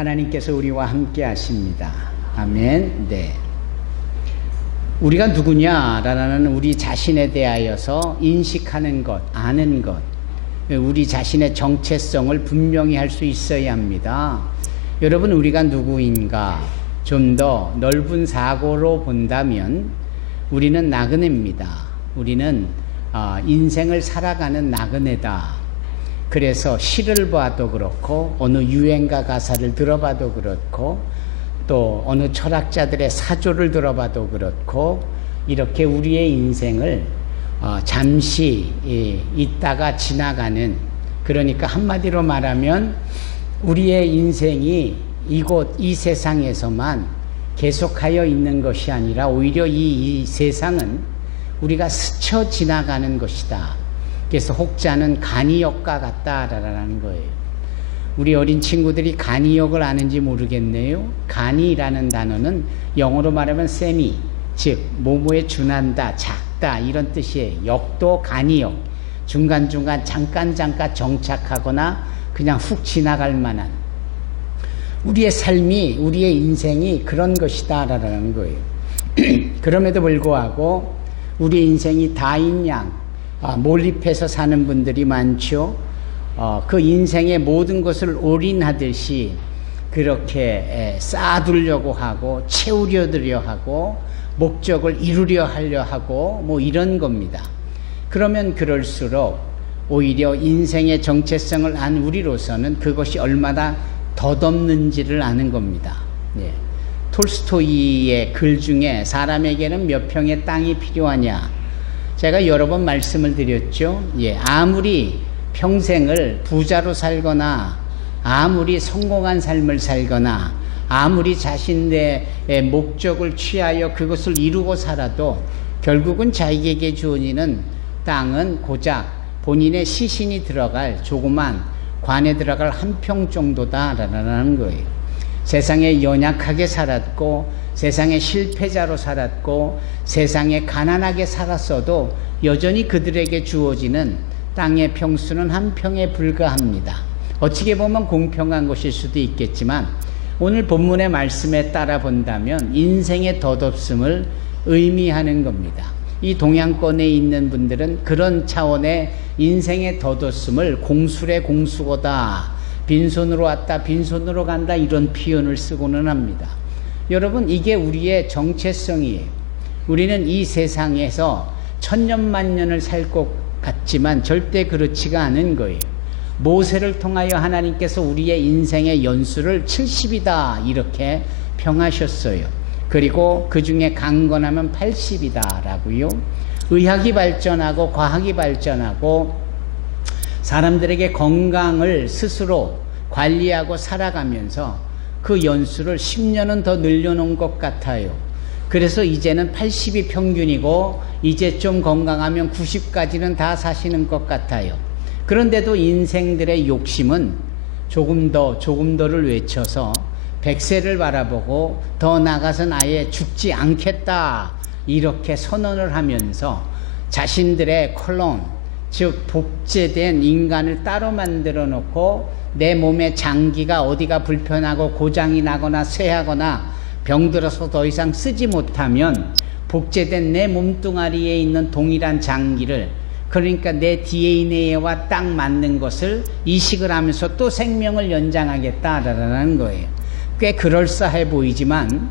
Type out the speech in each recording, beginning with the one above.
하나님께서 우리와 함께 하십니다. 아멘. 네. 우리가 누구냐라는 우리 자신에 대하여서 인식하는 것, 아는 것, 우리 자신의 정체성을 분명히 할 수 있어야 합니다. 여러분, 우리가 누구인가 좀 더 넓은 사고로 본다면 우리는 나그네입니다. 우리는 인생을 살아가는 나그네다. 그래서 시를 봐도 그렇고 어느 유행가 가사를 들어봐도 그렇고 또 어느 철학자들의 사조를 들어봐도 그렇고 이렇게 우리의 인생을 잠시 있다가 지나가는, 그러니까 한마디로 말하면 우리의 인생이 이곳 이 세상에서만 계속하여 있는 것이 아니라 오히려 이 세상은 우리가 스쳐 지나가는 것이다. 그래서 혹자는 간이역과 같다라는 거예요. 우리 어린 친구들이 간이역을 아는지 모르겠네요. 간이라는 단어는 영어로 말하면 세미, 즉 뭐뭐에 준한다, 작다 이런 뜻이에요. 역도 간이역, 중간중간 잠깐 정착하거나 그냥 훅 지나갈 만한, 우리의 삶이, 우리의 인생이 그런 것이다라는 거예요. 그럼에도 불구하고 우리 인생이 다인 양 몰입해서 사는 분들이 많죠. 그 인생의 모든 것을 올인하듯이 그렇게 쌓아두려고 하고 채우려드려 하고 목적을 이루려 하려 하고 뭐 이런 겁니다. 그러면 그럴수록 오히려 인생의 정체성을 안 우리로서는 그것이 얼마나 덧없는지를 아는 겁니다. 예. 톨스토이의 글 중에 사람에게는 몇 평의 땅이 필요하냐, 제가 여러 번 말씀을 드렸죠. 예, 아무리 평생을 부자로 살거나 아무리 성공한 삶을 살거나 아무리 자신의 목적을 취하여 그것을 이루고 살아도 결국은 자기에게 주어지는 땅은 고작 본인의 시신이 들어갈 조그만 관에 들어갈 한 평 정도다라는 거예요. 세상에 연약하게 살았고 세상에 실패자로 살았고 세상에 가난하게 살았어도 여전히 그들에게 주어지는 땅의 평수는 한 평에 불과합니다. 어찌게 보면 공평한 것일 수도 있겠지만 오늘 본문의 말씀에 따라 본다면 인생의 덧없음을 의미하는 겁니다. 이 동양권에 있는 분들은 그런 차원의 인생의 덧없음을 공술의 공수고다, 빈손으로 왔다 빈손으로 간다 이런 표현을 쓰고는 합니다. 여러분, 이게 우리의 정체성이에요. 우리는 이 세상에서 천년만년을 살 것 같지만 절대 그렇지가 않은 거예요. 모세를 통하여 하나님께서 우리의 인생의 연수를 70이다 이렇게 평하셨어요. 그리고 그 중에 강건하면 80이다 라고요. 의학이 발전하고 과학이 발전하고 사람들에게 건강을 스스로 관리하고 살아가면서 그 연수를 10년은 더 늘려놓은 것 같아요. 그래서 이제는 80이 평균이고 이제 좀 건강하면 90까지는 다 사시는 것 같아요. 그런데도 인생들의 욕심은 조금 더를 외쳐서 100세를 바라보고 더 나아가서는 아예 죽지 않겠다 이렇게 선언을 하면서 자신들의 콜론, 즉 복제된 인간을 따로 만들어 놓고 내 몸의 장기가 어디가 불편하고 고장이 나거나 쇠하거나 병들어서 더 이상 쓰지 못하면 복제된 내 몸뚱아리에 있는 동일한 장기를, 그러니까 내 DNA와 딱 맞는 것을 이식을 하면서 또 생명을 연장하겠다라는 거예요. 꽤 그럴싸해 보이지만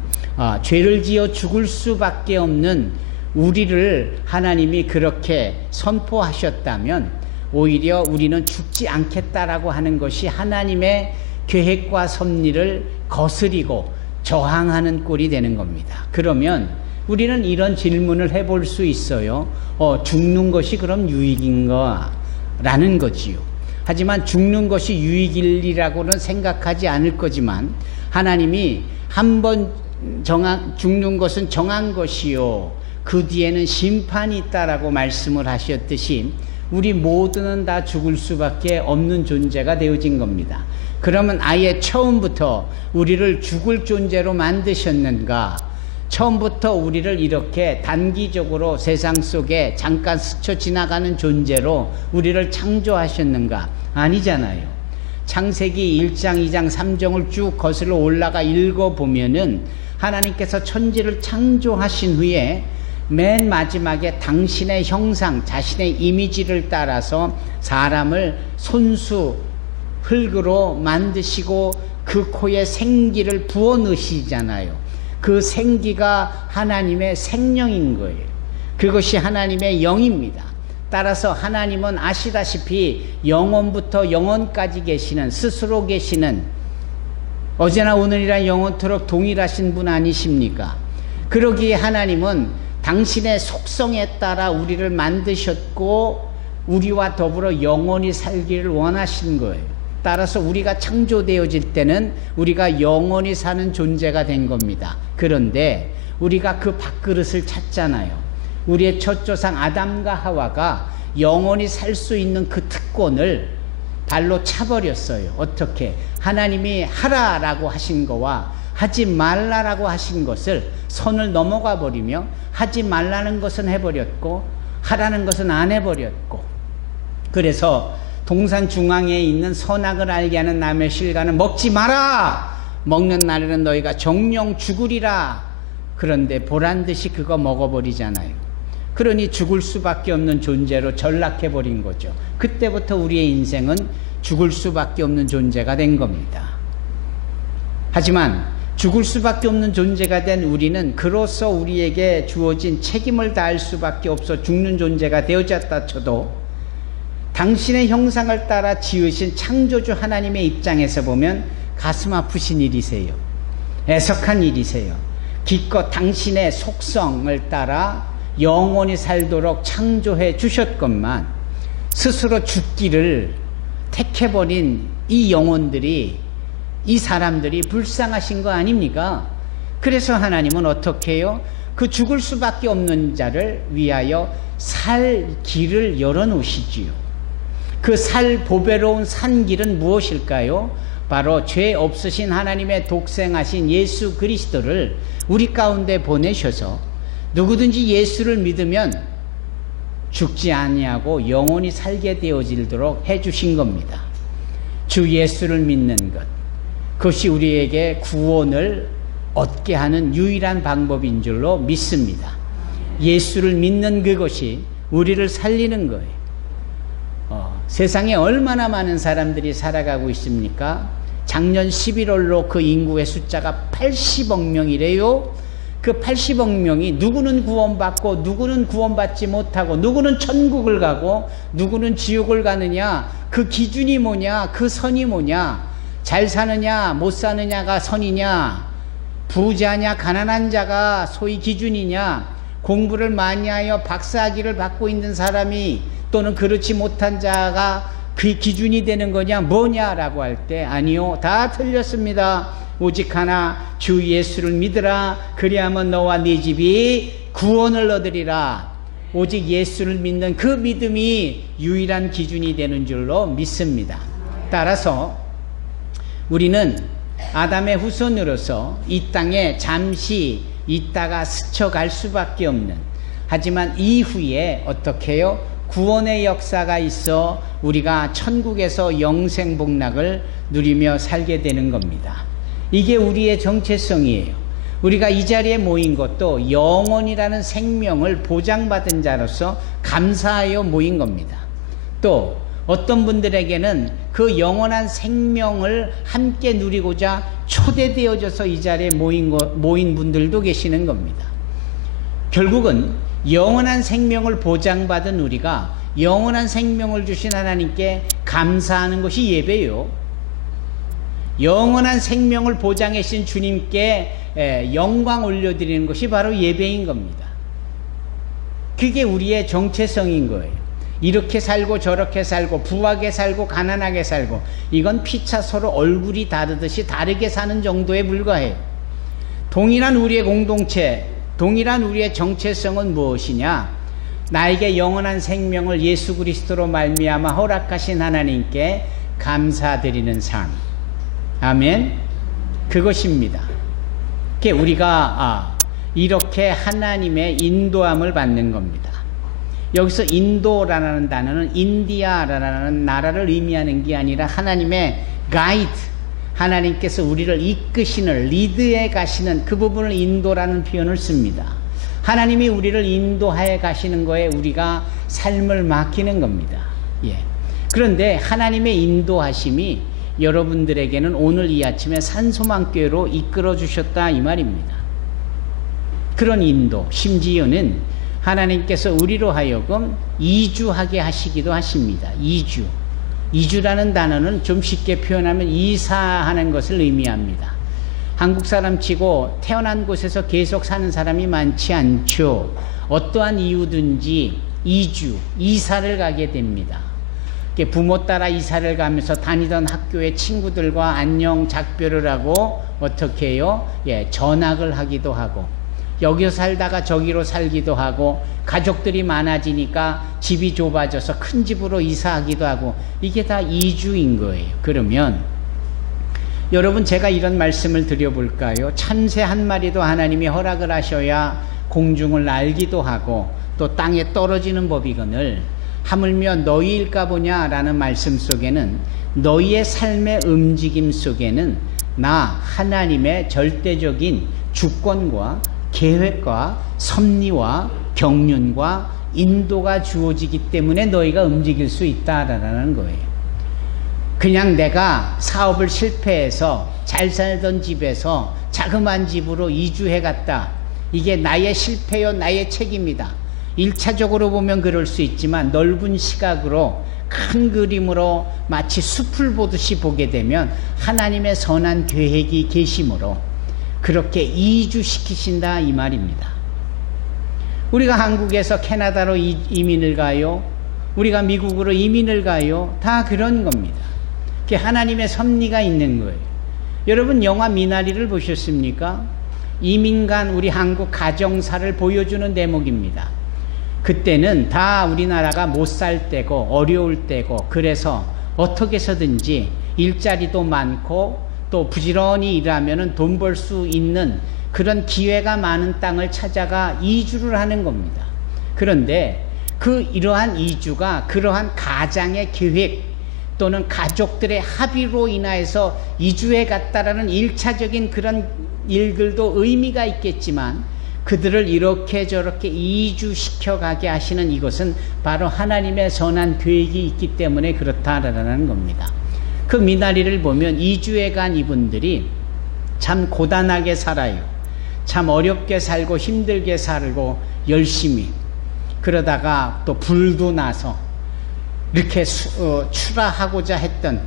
죄를 지어 죽을 수밖에 없는 우리를 하나님이 그렇게 선포하셨다면 오히려 우리는 죽지 않겠다라고 하는 것이 하나님의 계획과 섭리를 거스리고 저항하는 꼴이 되는 겁니다. 그러면 우리는 이런 질문을 해볼 수 있어요. 죽는 것이 그럼 유익인가? 라는 거지요. 하지만 죽는 것이 유익이라고는 생각하지 않을 거지만 하나님이 한번 죽는 것은 정한 것이요 그 뒤에는 심판이 있다라고 말씀을 하셨듯이 우리 모두는 다 죽을 수밖에 없는 존재가 되어진 겁니다. 그러면 아예 처음부터 우리를 죽을 존재로 만드셨는가? 처음부터 우리를 이렇게 단기적으로 세상 속에 잠깐 스쳐 지나가는 존재로 우리를 창조하셨는가? 아니잖아요. 창세기 1장, 2장, 3장을 쭉 거슬러 올라가 읽어보면은 하나님께서 천지를 창조하신 후에 맨 마지막에 당신의 형상, 자신의 이미지를 따라서 사람을 손수 흙으로 만드시고 그 코에 생기를 부어 넣으시잖아요. 그 생기가 하나님의 생명인 거예요. 그것이 하나님의 영입니다. 따라서 하나님은 아시다시피 영원부터 영원까지 계시는, 스스로 계시는, 어제나 오늘이라 영원토록 동일하신 분 아니십니까? 그러기에 하나님은 당신의 속성에 따라 우리를 만드셨고 우리와 더불어 영원히 살기를 원하신 거예요. 따라서 우리가 창조되어질 때는 우리가 영원히 사는 존재가 된 겁니다. 그런데 우리가 그 밥그릇을 찾잖아요. 우리의 첫 조상 아담과 하와가 영원히 살 수 있는 그 특권을 발로 차버렸어요. 어떻게? 하나님이 하라라고 하신 거와 하지 말라라고 하신 것을 선을 넘어가 버리며 하지 말라는 것은 해버렸고 하라는 것은 안 해버렸고, 그래서 동산 중앙에 있는 선악을 알게 하는 나무의 실과는 먹지 마라! 먹는 날에는 너희가 정령 죽으리라. 그런데 보란듯이 그거 먹어버리잖아요. 그러니 죽을 수밖에 없는 존재로 전락해버린 거죠. 그때부터 우리의 인생은 죽을 수밖에 없는 존재가 된 겁니다. 하지만 죽을 수밖에 없는 존재가 된 우리는 그로써 우리에게 주어진 책임을 다할 수밖에 없어 죽는 존재가 되어졌다 쳐도 당신의 형상을 따라 지으신 창조주 하나님의 입장에서 보면 가슴 아프신 일이세요. 애석한 일이세요. 기껏 당신의 속성을 따라 영원히 살도록 창조해 주셨건만 스스로 죽기를 택해버린 이 영혼들이, 이 사람들이 불쌍하신 거 아닙니까? 그래서 하나님은 어떻게 해요? 그 죽을 수밖에 없는 자를 위하여 살 길을 열어놓으시지요. 그 살 보배로운 산 길은 무엇일까요? 바로 죄 없으신 하나님의 독생하신 예수 그리스도를 우리 가운데 보내셔서 누구든지 예수를 믿으면 죽지 아니하고 영원히 살게 되어지도록 해주신 겁니다. 주 예수를 믿는 것, 그것이 우리에게 구원을 얻게 하는 유일한 방법인 줄로 믿습니다. 예수를 믿는 그것이 우리를 살리는 거예요. 세상에 얼마나 많은 사람들이 살아가고 있습니까? 작년 11월로 그 인구의 숫자가 80억 명이래요. 그 80억 명이 누구는 구원받고 누구는 구원받지 못하고 누구는 천국을 가고 누구는 지옥을 가느냐, 그 기준이 뭐냐, 그 선이 뭐냐, 잘 사느냐 못 사느냐가 선이냐, 부자냐 가난한 자가 소위 기준이냐, 공부를 많이 하여 박사학위를 받고 있는 사람이 또는 그렇지 못한 자가 그 기준이 되는 거냐, 뭐냐라고 할 때 아니요, 다 틀렸습니다. 오직 하나, 주 예수를 믿으라. 그리하면 너와 네 집이 구원을 얻으리라. 오직 예수를 믿는 그 믿음이 유일한 기준이 되는 줄로 믿습니다. 따라서 우리는 아담의 후손으로서 이 땅에 잠시 있다가 스쳐갈 수밖에 없는, 하지만 이후에 어떻게 해요? 구원의 역사가 있어 우리가 천국에서 영생복락을 누리며 살게 되는 겁니다. 이게 우리의 정체성이에요. 우리가 이 자리에 모인 것도 영원이라는 생명을 보장받은 자로서 감사하여 모인 겁니다. 또 어떤 분들에게는 그 영원한 생명을 함께 누리고자 초대되어져서 이 자리에 모인 분들도 계시는 겁니다. 결국은 영원한 생명을 보장받은 우리가 영원한 생명을 주신 하나님께 감사하는 것이 예배요. 영원한 생명을 보장해 주신 주님께 영광 올려드리는 것이 바로 예배인 겁니다. 그게 우리의 정체성인 거예요. 이렇게 살고 저렇게 살고 부하게 살고 가난하게 살고, 이건 피차 서로 얼굴이 다르듯이 다르게 사는 정도에 불과해요. 동일한 우리의 공동체, 동일한 우리의 정체성은 무엇이냐? 나에게 영원한 생명을 예수 그리스도로 말미암아 허락하신 하나님께 감사드리는 삶. 아멘. 그것입니다. 우리가 이렇게 하나님의 인도함을 받는 겁니다. 여기서 인도라는 단어는 인디아라는 나라를 의미하는 게 아니라 하나님의 가이드, 하나님께서 우리를 이끄시는, 리드해 가시는 그 부분을 인도라는 표현을 씁니다. 하나님이 우리를 인도하여 가시는 거에 우리가 삶을 맡기는 겁니다. 예. 그런데 하나님의 인도하심이 여러분들에게는 오늘 이 아침에 산소망교회로 이끌어 주셨다 이 말입니다. 그런 인도, 심지어는 하나님께서 우리로 하여금 이주하게 하시기도 하십니다. 이주. 이주라는 단어는 좀 쉽게 표현하면 이사하는 것을 의미합니다. 한국 사람 치고 태어난 곳에서 계속 사는 사람이 많지 않죠. 어떠한 이유든지 이주, 이사를 가게 됩니다. 부모 따라 이사를 가면서 다니던 학교의 친구들과 안녕 작별을 하고 어떻게 해요? 예, 전학을 하기도 하고, 여기서 살다가 저기로 살기도 하고, 가족들이 많아지니까 집이 좁아져서 큰 집으로 이사하기도 하고, 이게 다 이주인 거예요. 그러면 여러분, 제가 이런 말씀을 드려볼까요? 참새 한 마리도 하나님이 허락을 하셔야 공중을 날기도 하고 또 땅에 떨어지는 법이거늘 하물며 너희일까 보냐라는 말씀 속에는, 너희의 삶의 움직임 속에는 나 하나님의 절대적인 주권과 계획과 섭리와 경륜과 인도가 주어지기 때문에 너희가 움직일 수 있다라는 거예요. 그냥 내가 사업을 실패해서 잘 살던 집에서 자그마한 집으로 이주해 갔다, 이게 나의 실패요 나의 책임이다, 1차적으로 보면 그럴 수 있지만 넓은 시각으로 큰 그림으로 마치 숲을 보듯이 보게 되면 하나님의 선한 계획이 계심으로 그렇게 이주시키신다 이 말입니다. 우리가 한국에서 캐나다로 이민을 가요, 우리가 미국으로 이민을 가요, 다 그런 겁니다. 그게 하나님의 섭리가 있는 거예요. 여러분, 영화 미나리를 보셨습니까? 이민간 우리 한국 가정사를 보여주는 대목입니다. 그때는 다 우리나라가 못 살 때고 어려울 때고, 그래서 어떻게 해서든지 일자리도 많고 또 부지런히 일하면 돈 벌 수 있는 그런 기회가 많은 땅을 찾아가 이주를 하는 겁니다. 그런데 이러한 이주가 그러한 가장의 계획 또는 가족들의 합의로 인하여서 이주해 갔다라는 1차적인 그런 일들도 의미가 있겠지만, 그들을 이렇게 저렇게 이주시켜 가게 하시는 이것은 바로 하나님의 선한 계획이 있기 때문에 그렇다라는 겁니다. 그 미나리를 보면 이주해 간 이분들이 참 고단하게 살아요. 참 어렵게 살고 힘들게 살고 열심히, 그러다가 또 불도 나서 이렇게 출하하고자 했던,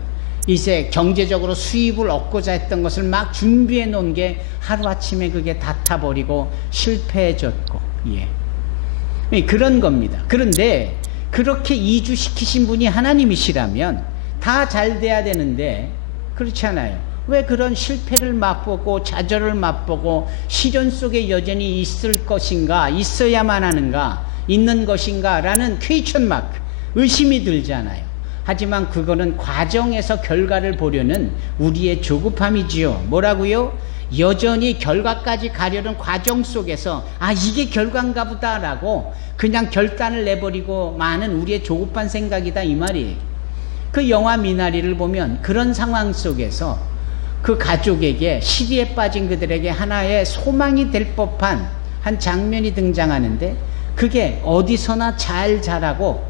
이제 경제적으로 수입을 얻고자 했던 것을 막 준비해 놓은 게 하루아침에 그게 다 타버리고 실패해졌고, 예. 그런 겁니다. 그런데 그렇게 이주시키신 분이 하나님이시라면 다 잘 돼야 되는데 그렇지 않아요. 왜 그런 실패를 맛보고 좌절을 맛보고 시련 속에 여전히 있을 것인가, 있어야만 하는가, 있는 것인가 라는 퀘스천 마크, 의심이 들잖아요. 하지만 그거는 과정에서 결과를 보려는 우리의 조급함이지요. 뭐라고요? 여전히 결과까지 가려는 과정 속에서 이게 결과인가 보다라고 그냥 결단을 내버리고 많은 우리의 조급한 생각이다 이 말이에요. 그 영화 미나리를 보면 그런 상황 속에서 그 가족에게, 시리에 빠진 그들에게 하나의 소망이 될 법한 한 장면이 등장하는데, 그게 어디서나 잘 자라고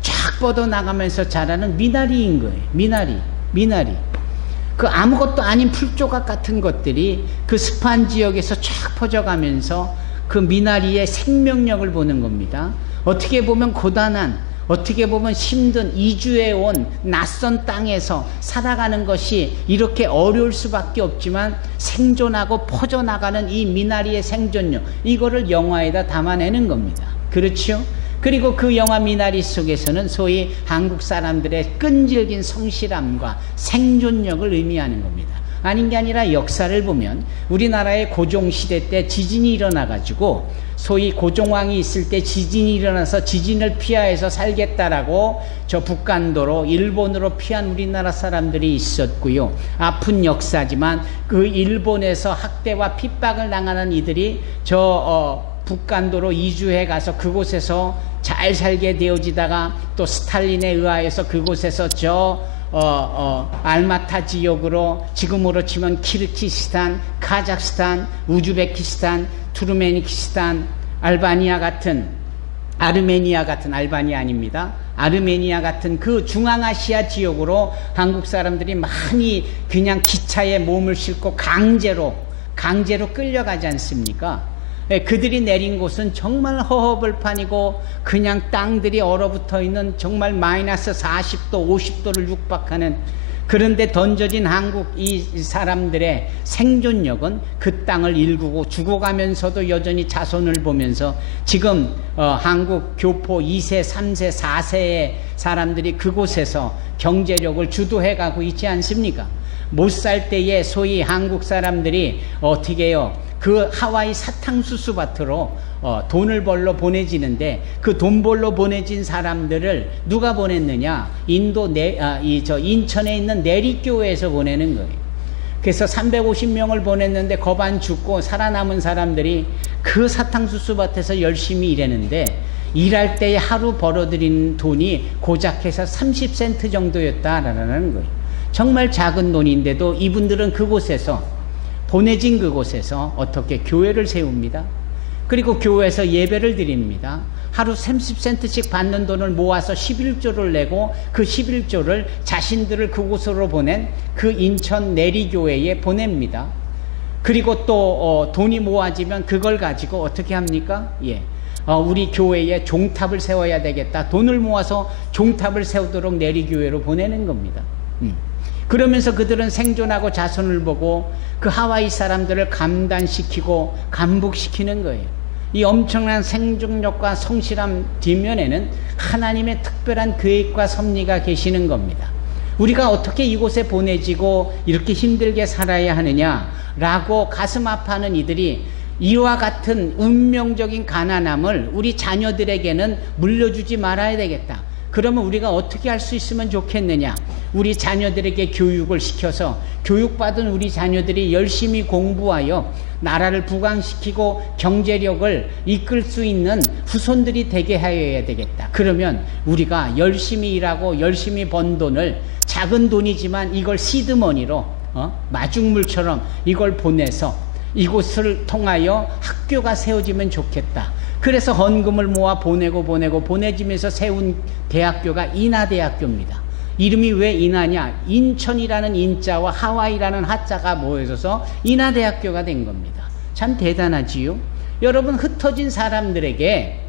쫙 뻗어나가면서 자라는 미나리인 거예요. 미나리. 그 아무것도 아닌 풀조각 같은 것들이 그 습한 지역에서 쫙 퍼져가면서 그 미나리의 생명력을 보는 겁니다. 어떻게 보면 고단한, 어떻게 보면 힘든 이주해온 낯선 땅에서 살아가는 것이 이렇게 어려울 수밖에 없지만 생존하고 퍼져나가는 이 미나리의 생존력, 이거를 영화에다 담아내는 겁니다. 그렇죠? 그리고 그 영화 미나리 속에서는 소위 한국 사람들의 끈질긴 성실함과 생존력을 의미하는 겁니다. 아닌 게 아니라 역사를 보면 우리나라의 고종시대 때 지진이 일어나가지고 소위 고종왕이 있을 때 지진이 일어나서 지진을 피하여서 살겠다라고 저 북간도로 일본으로 피한 우리나라 사람들이 있었고요. 아픈 역사지만 그 일본에서 학대와 핍박을 당하는 이들이 북간도로 이주해 가서 그곳에서 잘 살게 되어지다가 또 스탈린에 의하여서 그곳에서 알마타 지역으로 지금으로 치면 키르기스탄, 카자흐스탄, 우즈베키스탄, 투르메니키스탄, 알바니아 같은, 아르메니아 같은, 알바니아 아닙니다. 아르메니아 같은 그 중앙아시아 지역으로 한국 사람들이 많이 그냥 기차에 몸을 싣고 강제로 끌려가지 않습니까? 그들이 내린 곳은 정말 허허벌판이고 그냥 땅들이 얼어붙어 있는 정말 마이너스 40도, 50도를 육박하는, 그런데 던져진 한국 이 사람들의 생존력은 그 땅을 일구고 죽어가면서도 여전히 자손을 보면서 지금 한국 교포 2세, 3세, 4세의 사람들이 그곳에서 경제력을 주도해 가고 있지 않습니까? 못 살 때에 소위 한국 사람들이 어떻게 해요? 그 하와이 사탕수수 밭으로 돈을 벌러 보내지는데 그 돈 벌러 보내진 사람들을 누가 보냈느냐? 인천에 있는 내리교회에서 보내는 거예요. 그래서 350명을 보냈는데 거반 죽고 살아남은 사람들이 그 사탕수수 밭에서 열심히 일했는데 일할 때에 하루 벌어들이는 돈이 고작해서 30센트 정도였다라는 거예요. 정말 작은 돈인데도 이분들은 그곳에서 보내진 그곳에서 어떻게 교회를 세웁니다. 그리고 교회에서 예배를 드립니다. 하루 30센트씩 받는 돈을 모아서 11조를 내고 그 11조를 자신들을 그곳으로 보낸 그 인천 내리교회에 보냅니다. 그리고 또 돈이 모아지면 그걸 가지고 어떻게 합니까? 우리 교회에 종탑을 세워야 되겠다. 돈을 모아서 종탑을 세우도록 내리교회로 보내는 겁니다. 그러면서 그들은 생존하고 자손을 보고 그 하와이 사람들을 감단시키고 감복시키는 거예요. 이 엄청난 생존력과 성실함 뒷면에는 하나님의 특별한 계획과 섭리가 계시는 겁니다. 우리가 어떻게 이곳에 보내지고 이렇게 힘들게 살아야 하느냐라고 가슴 아파하는 이들이 이와 같은 운명적인 가난함을 우리 자녀들에게는 물려주지 말아야 되겠다. 그러면 우리가 어떻게 할 수 있으면 좋겠느냐? 우리 자녀들에게 교육을 시켜서 교육받은 우리 자녀들이 열심히 공부하여 나라를 부강시키고 경제력을 이끌 수 있는 후손들이 되게 하여야 되겠다. 그러면 우리가 열심히 일하고 열심히 번 돈을, 작은 돈이지만 이걸 시드머니로 마중물처럼 이걸 보내서 이곳을 통하여 학교가 세워지면 좋겠다. 그래서 헌금을 모아 보내지면서 세운 대학교가 인하대학교입니다. 이름이 왜 인하냐? 인천이라는 인자와 하와이라는 하자가 모여서 인하대학교가 된 겁니다. 참 대단하지요? 여러분, 흩어진 사람들에게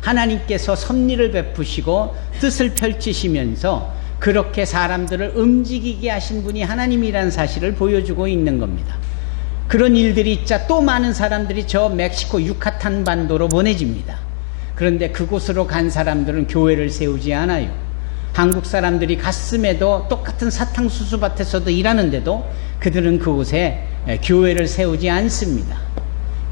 하나님께서 섭리를 베푸시고 뜻을 펼치시면서 그렇게 사람들을 움직이게 하신 분이 하나님이라는 사실을 보여주고 있는 겁니다. 그런 일들이 있자 또 많은 사람들이 저 멕시코 유카탄 반도로 보내집니다. 그런데 그곳으로 간 사람들은 교회를 세우지 않아요. 한국 사람들이 갔음에도 똑같은 사탕수수 밭에서도 일하는데도 그들은 그곳에 교회를 세우지 않습니다.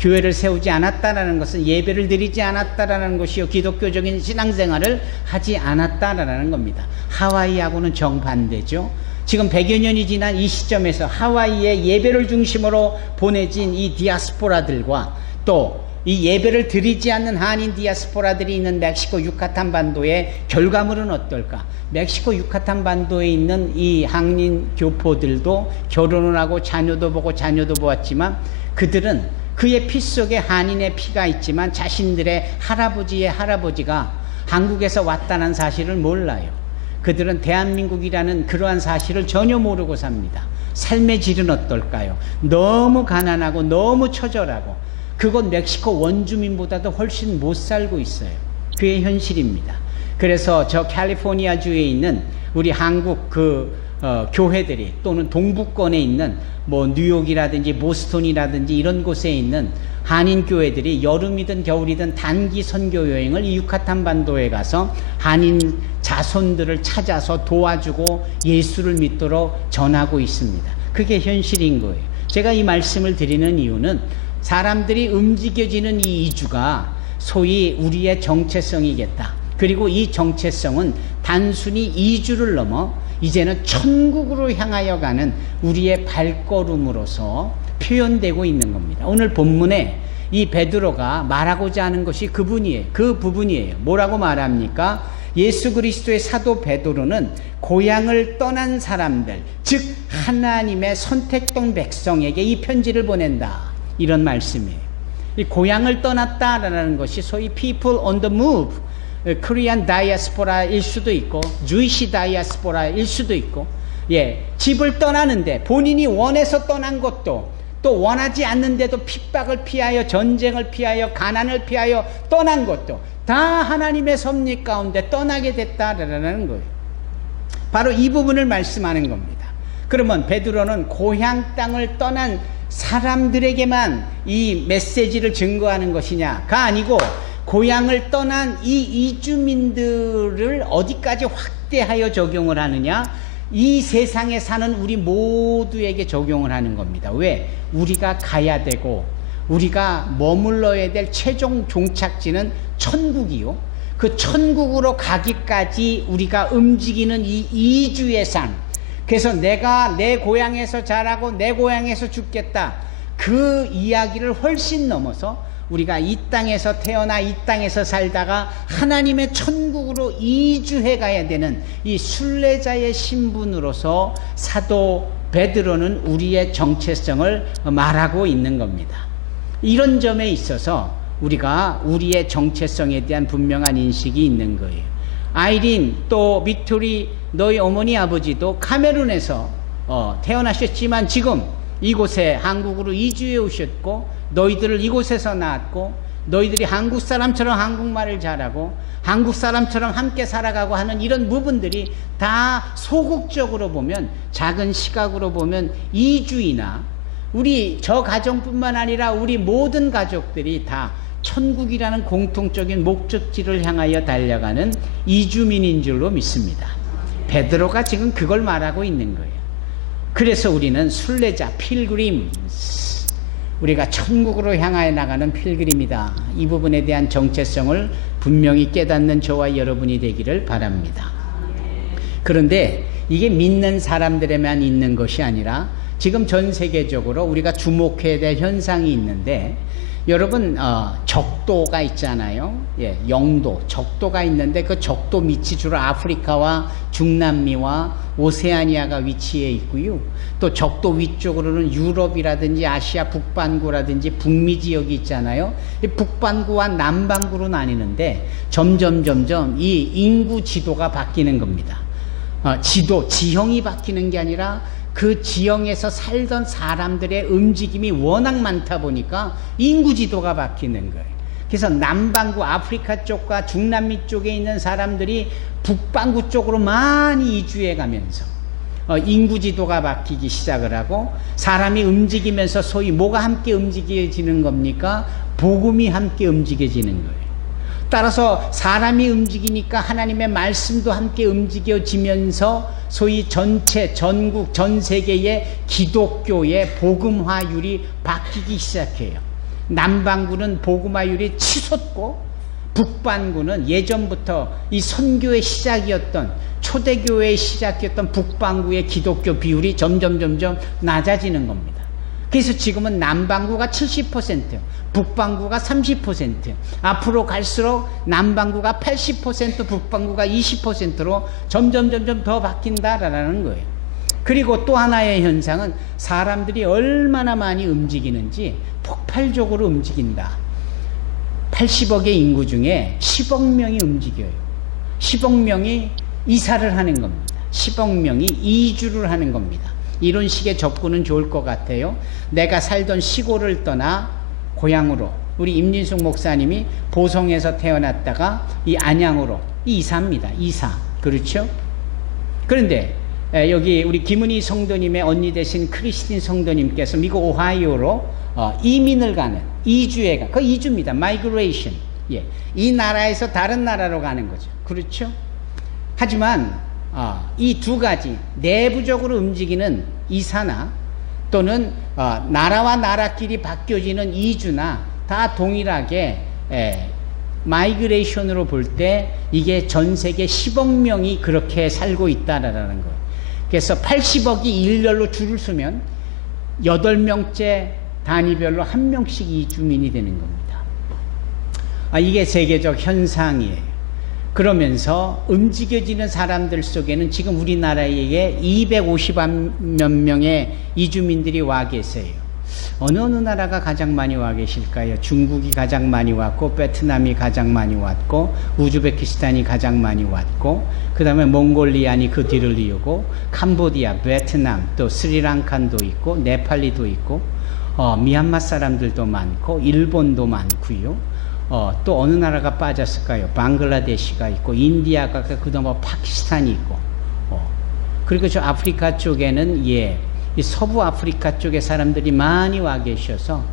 교회를 세우지 않았다라는 것은 예배를 드리지 않았다라는 것이요, 기독교적인 신앙생활을 하지 않았다라는 겁니다. 하와이하고는 정반대죠. 지금 100여 년이 지난 이 시점에서 하와이에 예배를 중심으로 보내진 이 디아스포라들과 또 이 예배를 드리지 않는 한인 디아스포라들이 있는 멕시코 유카탄 반도의 결과물은 어떨까? 멕시코 유카탄 반도에 있는 이 한인 교포들도 결혼을 하고 자녀도 보았지만 그들은 그의 피 속에 한인의 피가 있지만 자신들의 할아버지의 할아버지가 한국에서 왔다는 사실을 몰라요. 그들은 대한민국이라는 그러한 사실을 전혀 모르고 삽니다. 삶의 질은 어떨까요? 너무 가난하고 너무 처절하고 그건 멕시코 원주민보다도 훨씬 못 살고 있어요. 그게 현실입니다. 그래서 저 캘리포니아주에 있는 우리 한국 교회들이 또는 동부권에 있는 뭐 뉴욕이라든지 보스턴이라든지 이런 곳에 있는 한인 교회들이 여름이든 겨울이든 단기 선교 여행을 이 유카탄 반도에 가서 한인 자손들을 찾아서 도와주고 예수를 믿도록 전하고 있습니다. 그게 현실인 거예요. 제가 이 말씀을 드리는 이유는 사람들이 움직여지는 이 이주가 소위 우리의 정체성이겠다. 그리고 이 정체성은 단순히 이주를 넘어 이제는 천국으로 향하여 가는 우리의 발걸음으로서 표현되고 있는 겁니다. 오늘 본문에 이 베드로가 말하고자 하는 것이 그 부분이에요. 뭐라고 말합니까? 예수 그리스도의 사도 베드로는 고향을 떠난 사람들, 즉 하나님의 선택된 백성에게 이 편지를 보낸다, 이런 말씀이에요. 이 고향을 떠났다라는 것이 소위 people on the move, 코리안 다이아스포라일 수도 있고 주이시 다이아스포라일 수도 있고, 집을 떠나는데 본인이 원해서 떠난 것도, 또 원하지 않는데도 핍박을 피하여, 전쟁을 피하여, 가난을 피하여 떠난 것도 다 하나님의 섭리 가운데 떠나게 됐다라는 거예요. 바로 이 부분을 말씀하는 겁니다. 그러면 베드로는 고향 땅을 떠난 사람들에게만 이 메시지를 증거하는 것이냐가 아니고, 고향을 떠난 이 이주민들을 어디까지 확대하여 적용을 하느냐, 이 세상에 사는 우리 모두에게 적용을 하는 겁니다. 왜? 우리가 가야 되고 우리가 머물러야 될 최종 종착지는 천국이요, 그 천국으로 가기까지 우리가 움직이는 이 이주의 삶. 그래서 내가 내 고향에서 자라고 내 고향에서 죽겠다, 그 이야기를 훨씬 넘어서 우리가 이 땅에서 태어나 이 땅에서 살다가 하나님의 천국으로 이주해 가야 되는 이 순례자의 신분으로서 사도 베드로는 우리의 정체성을 말하고 있는 겁니다. 이런 점에 있어서 우리가 우리의 정체성에 대한 분명한 인식이 있는 거예요. 아이린, 또 빅토리, 너희 어머니 아버지도 카메룬에서 태어나셨지만 지금 이곳에 한국으로 이주해 오셨고, 너희들을 이곳에서 낳았고, 너희들이 한국 사람처럼 한국말을 잘하고 한국 사람처럼 함께 살아가고 하는 이런 부분들이 다 소극적으로 보면, 작은 시각으로 보면 이주이나, 우리 저 가정뿐만 아니라 우리 모든 가족들이 다 천국이라는 공통적인 목적지를 향하여 달려가는 이주민인 줄로 믿습니다. 베드로가 지금 그걸 말하고 있는 거예요. 그래서 우리는 순례자, 필그림, 우리가 천국으로 향하여 나가는 필그림이다, 이 부분에 대한 정체성을 분명히 깨닫는 저와 여러분이 되기를 바랍니다. 그런데 이게 믿는 사람들에만 있는 것이 아니라 지금 전 세계적으로 우리가 주목해야 될 현상이 있는데, 여러분 적도가 있잖아요. 영도, 적도가 있는데 그 적도 밑이 주로 아프리카와 중남미와 오세아니아가 위치해 있고요. 또 적도 위쪽으로는 유럽이라든지 아시아 북반구라든지 북미 지역이 있잖아요. 이 북반구와 남반구로 나뉘는데 점점 이 인구 지도가 바뀌는 겁니다. 지형이 바뀌는 게 아니라 그 지형에서 살던 사람들의 움직임이 워낙 많다 보니까 인구 지도가 바뀌는 거예요. 그래서 남반구 아프리카 쪽과 중남미 쪽에 있는 사람들이 북반구 쪽으로 많이 이주해 가면서 인구 지도가 바뀌기 시작을 하고, 사람이 움직이면서 소위 뭐가 함께 움직여지는 겁니까? 복음이 함께 움직여지는 거예요. 따라서 사람이 움직이니까 하나님의 말씀도 함께 움직여지면서 소위 전체, 전국, 전 세계의 기독교의 복음화율이 바뀌기 시작해요. 남반구는 복음화율이 치솟고, 북반구는 예전부터 이 선교의 시작이었던, 초대교회의 시작이었던 북반구의 기독교 비율이 점점 낮아지는 겁니다. 그래서 지금은 남반구가 70%, 북반구가 30%, 앞으로 갈수록 남반구가 80%, 북반구가 20%로 점점 더 바뀐다라는 거예요. 그리고 또 하나의 현상은 사람들이 얼마나 많이 움직이는지 폭발적으로 움직인다. 80억의 인구 중에 10억 명이 움직여요. 10억 명이 이사를 하는 겁니다. 10억 명이 이주를 하는 겁니다. 이런 식의 접근은 좋을 것 같아요. 내가 살던 시골을 떠나 고향으로, 우리 임진숙 목사님이 보성에서 태어났다가 이 안양으로 이사합니다. 이사. 그렇죠? 그런데 여기 우리 김은희 성도님의 언니 되신 크리스틴 성도님께서 미국 오하이오로 이민을 가는, 이주에 가, 그 이주입니다. 마이그레이션. 이 나라에서 다른 나라로 가는 거죠. 그렇죠? 하지만 이 두 가지 내부적으로 움직이는 이사나 또는 나라와 나라끼리 바뀌어지는 이주나 다 동일하게 마이그레이션으로 볼 때 이게 전 세계 10억 명이 그렇게 살고 있다라는 거예요. 그래서 80억이 일렬로 줄을 서면 8명째 단위별로 1명씩 이주민이 되는 겁니다. 이게 세계적 현상이에요. 그러면서 움직여지는 사람들 속에는 지금 우리나라에 250만 명의 이주민들이 와 계세요. 어느 나라가 가장 많이 와 계실까요? 중국이 가장 많이 왔고, 베트남이 가장 많이 왔고, 우즈베키스탄이 가장 많이 왔고, 그 다음에 몽골리안이 그 뒤를 이으고, 캄보디아, 베트남, 또 스리랑카도 있고, 네팔리도 있고, 미얀마 사람들도 많고, 일본도 많고요. 또 어느 나라가 빠졌을까요? 방글라데시가 있고, 인디아가 그다음에 파키스탄이 있고, 그리고 저 아프리카 쪽에는 이 서부 아프리카 쪽에 사람들이 많이 와 계셔서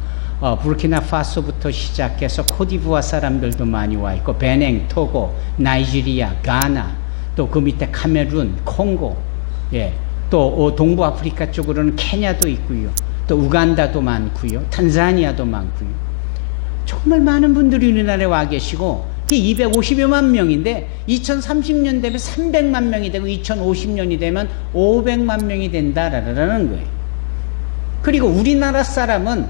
부르키나파소부터 시작해서 코디부아 사람들도 많이 와 있고, 베냉, 토고, 나이지리아, 가나, 또 그 밑에 카메룬, 콩고, 또 동부 아프리카 쪽으로는 케냐도 있고요, 또 우간다도 많고요, 탄자니아도 많고요. 정말 많은 분들이 우리나라에 와 계시고, 250여만 명인데 2030년 되면 300만 명이 되고 2050년이 되면 500만 명이 된다라는 거예요. 그리고 우리나라 사람은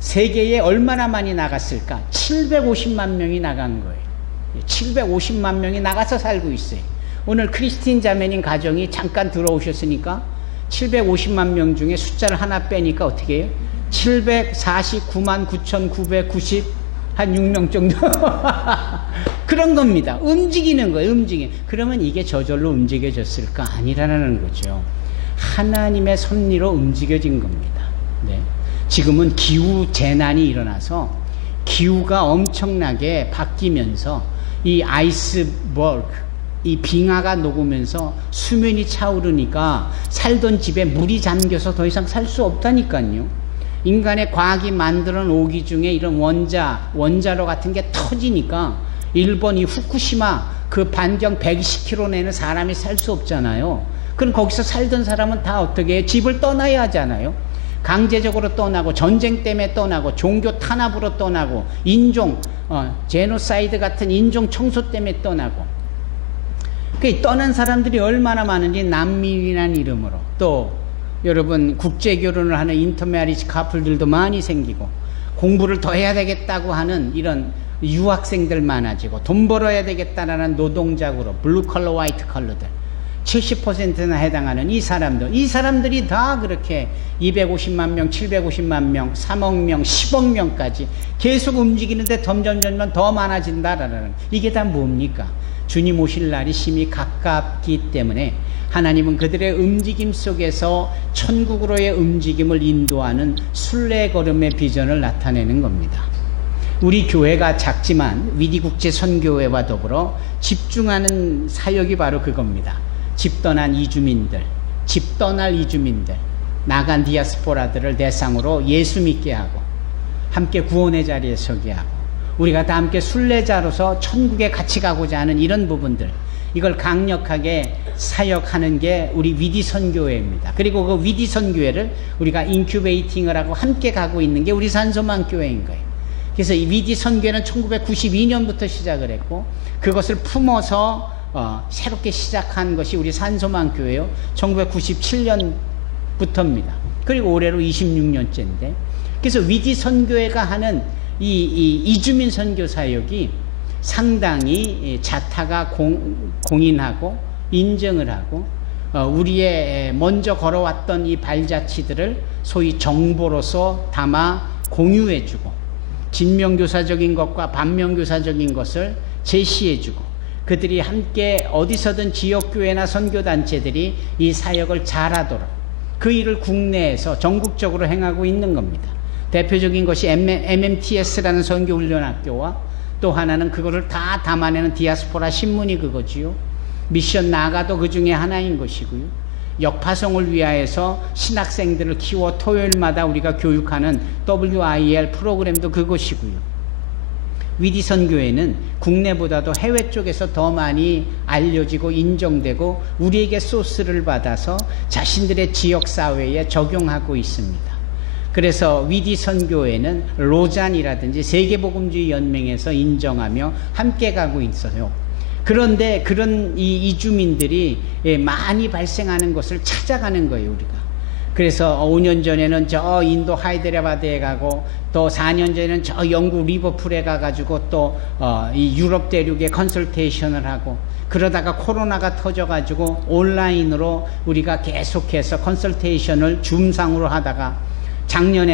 세계에 얼마나 많이 나갔을까? 750만 명이 나간 거예요. 750만 명이 나가서 살고 있어요. 오늘 크리스틴 자매님 가정이 잠깐 들어오셨으니까 750만 명 중에 숫자를 하나 빼니까 어떻게 해요? 749만 9,990 한 6명 정도. 그런 겁니다. 움직이는 거예요. 그러면 이게 저절로 움직여졌을까? 아니라는 거죠. 하나님의 섭리로 움직여진 겁니다. 네. 지금은 기후 재난이 일어나서 기후가 엄청나게 바뀌면서 이 아이스버그, 이 빙하가 녹으면서 수면이 차오르니까 살던 집에 물이 잠겨서 더 이상 살 수 없다니까요. 인간의 과학이 만들어 놓은 오기 중에 이런 원자로 같은 게 터지니까 일본 이 후쿠시마 그 반경 120km 내는 사람이 살 수 없잖아요. 그럼 거기서 살던 사람은 다 어떻게 해요? 집을 떠나야 하잖아요. 강제적으로 떠나고, 전쟁 때문에 떠나고, 종교 탄압으로 떠나고, 인종 제노사이드 같은 인종 청소 때문에 떠나고. 그 떠난 사람들이 얼마나 많은지 난민이라는 이름으로, 또 여러분 국제결혼을 하는 인터메리지 커플들도 많이 생기고, 공부를 더 해야 되겠다고 하는 이런 유학생들 많아지고, 돈 벌어야 되겠다라는 노동자구로 블루 컬러 화이트 컬러들 70%나 해당하는 이 사람들이 다 그렇게 250만 명, 750만 명, 3억 명, 10억 명까지 계속 움직이는데 점점 더 많아진다라는, 이게 다 뭡니까? 주님 오실 날이 심히 가깝기 때문에 하나님은 그들의 움직임 속에서 천국으로의 움직임을 인도하는 순례걸음의 비전을 나타내는 겁니다. 우리 교회가 작지만 위디국제 선교회와 더불어 집중하는 사역이 바로 그겁니다. 집 떠날 이주민들, 나간 디아스포라들을 대상으로 예수 믿게 하고, 함께 구원의 자리에 서게 하고, 우리가 다 함께 순례자로서 천국에 같이 가고자 하는 이런 부분들, 이걸 강력하게 사역하는 게 우리 위디 선교회입니다. 그리고 그 위디 선교회를 우리가 인큐베이팅을 하고 함께 가고 있는 게 우리 산소만 교회인 거예요. 그래서 이 위디 선교회는 1992년부터 시작을 했고, 그것을 품어서 새롭게 시작한 것이 우리 산소만 교회요. 1997년부터입니다. 그리고 올해로 26년째인데, 그래서 위디 선교회가 하는 이 이주민 선교 사역이 상당히 자타가 공인하고 인정을 하고, 우리의 먼저 걸어왔던 이 발자취들을 소위 정보로서 담아 공유해주고, 진명교사적인 것과 반면교사적인 것을 제시해주고, 그들이 함께 어디서든 지역교회나 선교단체들이 이 사역을 잘하도록 그 일을 국내에서 전국적으로 행하고 있는 겁니다. 대표적인 것이 MMTS라는 선교훈련학교와, 또 하나는 그거를 다 담아내는 디아스포라 신문이 그거지요. 미션 나가도 그 중에 하나인 것이고요. 역파송을 위하여서 신학생들을 키워 토요일마다 우리가 교육하는 WIL 프로그램도 그것이고요. 위디 선교회는 국내보다도 해외 쪽에서 더 많이 알려지고 인정되고 우리에게 소스를 받아서 자신들의 지역사회에 적용하고 있습니다. 그래서 위디 선교회는 로잔이라든지 세계복음주의 연맹에서 인정하며 함께 가고 있어요. 그런데 그런 이 이주민들이 많이 발생하는 것을 찾아가는 거예요, 우리가. 그래서 5년 전에는 저 인도 하이드라바드에 가고 또 4년 전에는 저 영국 리버풀에 가가지고 또 이 유럽 대륙에 컨설테이션을 하고 그러다가 코로나가 터져가지고 온라인으로 우리가 계속해서 컨설테이션을 줌상으로 하다가 작년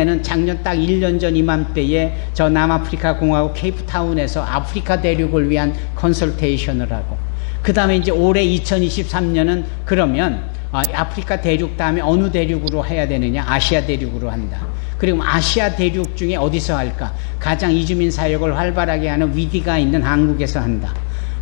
딱 1년 전 이맘때에 저 남아프리카 공화국 케이프타운에서 아프리카 대륙을 위한 컨설테이션을 하고 그 다음에 이제 올해 2023년은 그러면 아프리카 대륙 다음에 어느 대륙으로 해야 되느냐? 아시아 대륙으로 한다. 그리고 아시아 대륙 중에 어디서 할까? 가장 이주민 사역을 활발하게 하는 위디가 있는 한국에서 한다.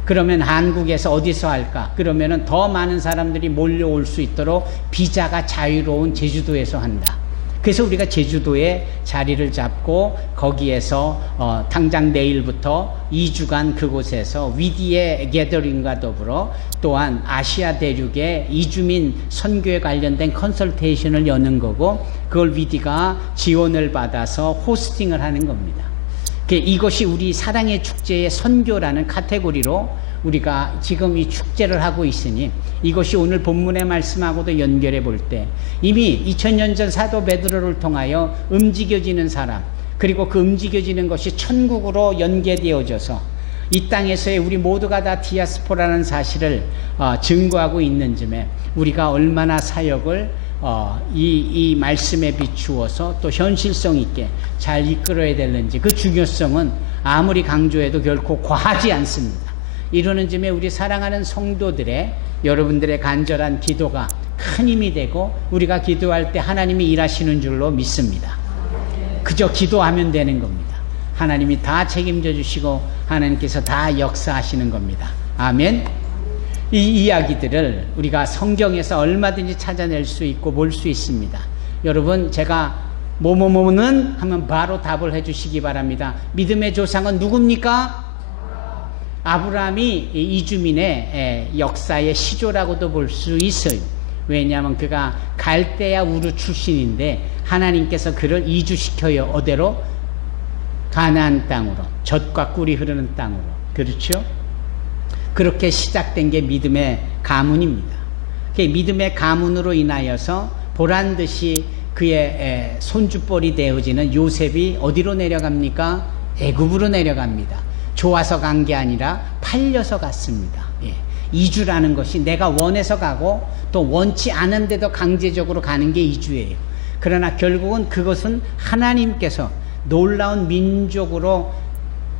그러면 한국에서 어디서 할까? 그러면은 더 많은 사람들이 몰려올 수 있도록 비자가 자유로운 제주도에서 한다. 그래서 우리가 제주도에 자리를 잡고 거기에서 당장 내일부터 2주간 그곳에서 위디의 게더링과 더불어 또한 아시아 대륙의 이주민 선교에 관련된 컨설테이션을 여는 거고 그걸 위디가 지원을 받아서 호스팅을 하는 겁니다. 이것이 우리 사랑의 축제의 선교라는 카테고리로 우리가 지금 이 축제를 하고 있으니 이것이 오늘 본문의 말씀하고도 연결해 볼 때 이미 2000년 전 사도 베드로를 통하여 움직여지는 사람 그리고 그 움직여지는 것이 천국으로 연계되어져서 이 땅에서의 우리 모두가 다 디아스포라는 사실을 증거하고 있는 즈음에 우리가 얼마나 사역을 이 말씀에 비추어서 또 현실성 있게 잘 이끌어야 되는지 그 중요성은 아무리 강조해도 결코 과하지 않습니다. 이러는 즈음에 우리 사랑하는 성도들의 여러분들의 간절한 기도가 큰 힘이 되고 우리가 기도할 때 하나님이 일하시는 줄로 믿습니다. 그저 기도하면 되는 겁니다. 하나님이 다 책임져 주시고 하나님께서 다 역사하시는 겁니다. 아멘. 이 이야기들을 우리가 성경에서 얼마든지 찾아낼 수 있고 볼 수 있습니다. 여러분 제가 뭐뭐뭐는 하면 바로 답을 해주시기 바랍니다. 믿음의 조상은 누굽니까? 아브라함이 이주민의 역사의 시조라고도 볼 수 있어요. 왜냐하면 그가 갈대아 우르 출신인데 하나님께서 그를 이주시켜요. 어디로? 가나안 땅으로. 젖과 꿀이 흐르는 땅으로. 그렇죠? 그렇게 시작된 게 믿음의 가문입니다. 믿음의 가문으로 인하여서 보란듯이 그의 손주뻘이 되어지는 요셉이 어디로 내려갑니까? 애굽으로 내려갑니다. 좋아서 간 게 아니라 팔려서 갔습니다. 이주라는 것이 내가 원해서 가고 또 원치 않은데도 강제적으로 가는 게 이주예요. 그러나 결국은 그것은 하나님께서 놀라운 민족으로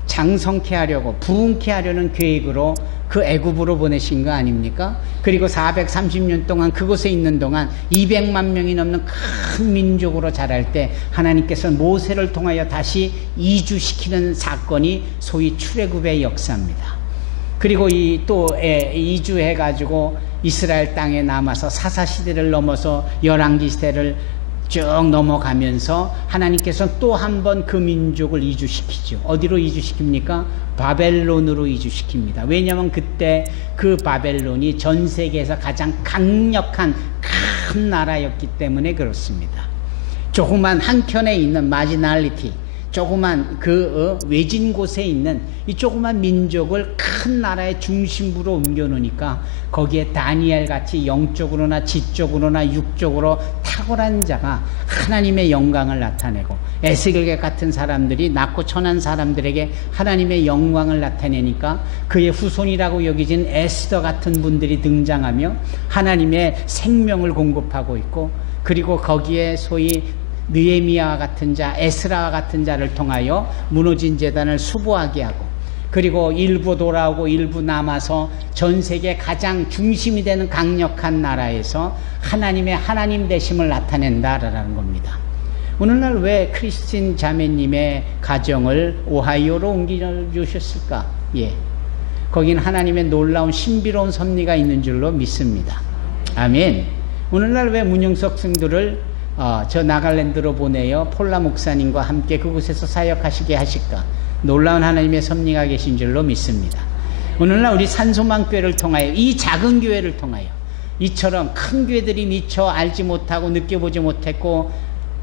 장성케 하려고 부흥케 하려는 계획으로 그 애굽으로 보내신 거 아닙니까? 그리고 430년 동안 그곳에 있는 동안 200만 명이 넘는 큰 민족으로 자랄 때 하나님께서 모세를 통하여 다시 이주시키는 사건이 소위 출애굽의 역사입니다. 그리고 또 이주해가지고 이스라엘 땅에 남아서 사사시대를 넘어서 열왕기시대를 쭉 넘어가면서 하나님께서 또 한 번 그 민족을 이주시키죠. 어디로 이주시킵니까? 바벨론으로 이주시킵니다. 왜냐하면 그때 그 바벨론이 전 세계에서 가장 강력한 큰 나라였기 때문에 그렇습니다. 조그만 한켠에 있는 마지널리티, 조그만 외진 곳에 있는 이 조그만 민족을 큰 나라의 중심부로 옮겨놓으니까 거기에 다니엘 같이 영적으로나 지적으로나 육적으로 탁월한 자가 하나님의 영광을 나타내고 에스겔 같은 사람들이 낮고 천한 사람들에게 하나님의 영광을 나타내니까 그의 후손이라고 여겨진 에스더 같은 분들이 등장하며 하나님의 생명을 공급하고 있고 그리고 거기에 소위 느헤미야와 같은 자, 에스라와 같은 자를 통하여 무너진 제단을 수보하게 하고 그리고 일부 돌아오고 일부 남아서 전 세계 가장 중심이 되는 강력한 나라에서 하나님의 하나님 되심을 나타낸다라는 겁니다. 오늘날 왜 크리스틴 자매님의 가정을 오하이오로 옮겨주셨을까? 거긴 하나님의 놀라운 신비로운 섭리가 있는 줄로 믿습니다. 아멘. 오늘날 왜 문영석 성도를 저 나갈랜드로 보내어 폴라 목사님과 함께 그곳에서 사역하시게 하실까? 놀라운 하나님의 섭리가 계신 줄로 믿습니다. 오늘날 우리 산소망교회를 통하여 이 작은 교회를 통하여 이처럼 큰 교회들이 미처 알지 못하고 느껴보지 못했고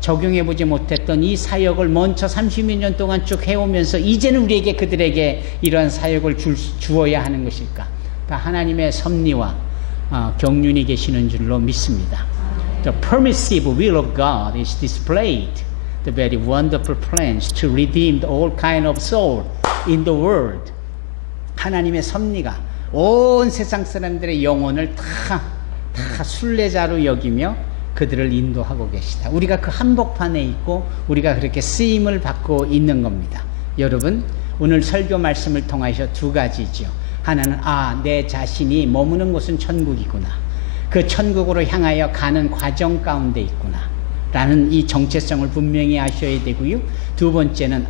적용해보지 못했던 이 사역을 먼저 30여 년 동안 쭉 해오면서 이제는 우리에게 그들에게 이러한 사역을 주어야 하는 것일까? 다 하나님의 섭리와 경륜이 계시는 줄로 믿습니다. the permissive will of God is displayed. The very wonderful plans to redeem all kind of soul in the world. 하나님의 섭리가 온 세상 사람들의 영혼을 다 순례자로 여기며 그들을 인도하고 계시다. 우리가 그 한복판에 있고 우리가 그렇게 쓰임을 받고 있는 겁니다. 여러분, 오늘 설교 말씀을 통하여 두 가지죠. 하나는 내 자신이 머무는 곳은 천국이구나. 그 천국으로 향하여 가는 과정 가운데 있구나. 라는 이 정체성을 분명히 아셔야 되고요. 두 번째는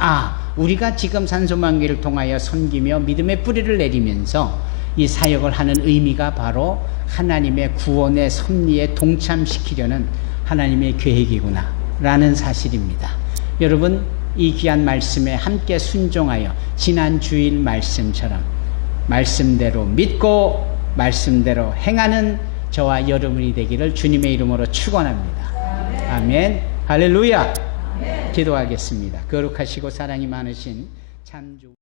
우리가 지금 산소망기를 통하여 섬기며 믿음의 뿌리를 내리면서 이 사역을 하는 의미가 바로 하나님의 구원의 섭리에 동참시키려는 하나님의 계획이구나 라는 사실입니다. 여러분, 이 귀한 말씀에 함께 순종하여 지난 주일 말씀처럼 말씀대로 믿고 말씀대로 행하는 저와 여러분이 되기를 주님의 이름으로 축원합니다. 아멘. 할렐루야. 기도하겠습니다. 거룩하시고 사랑이 많으신 참 좋은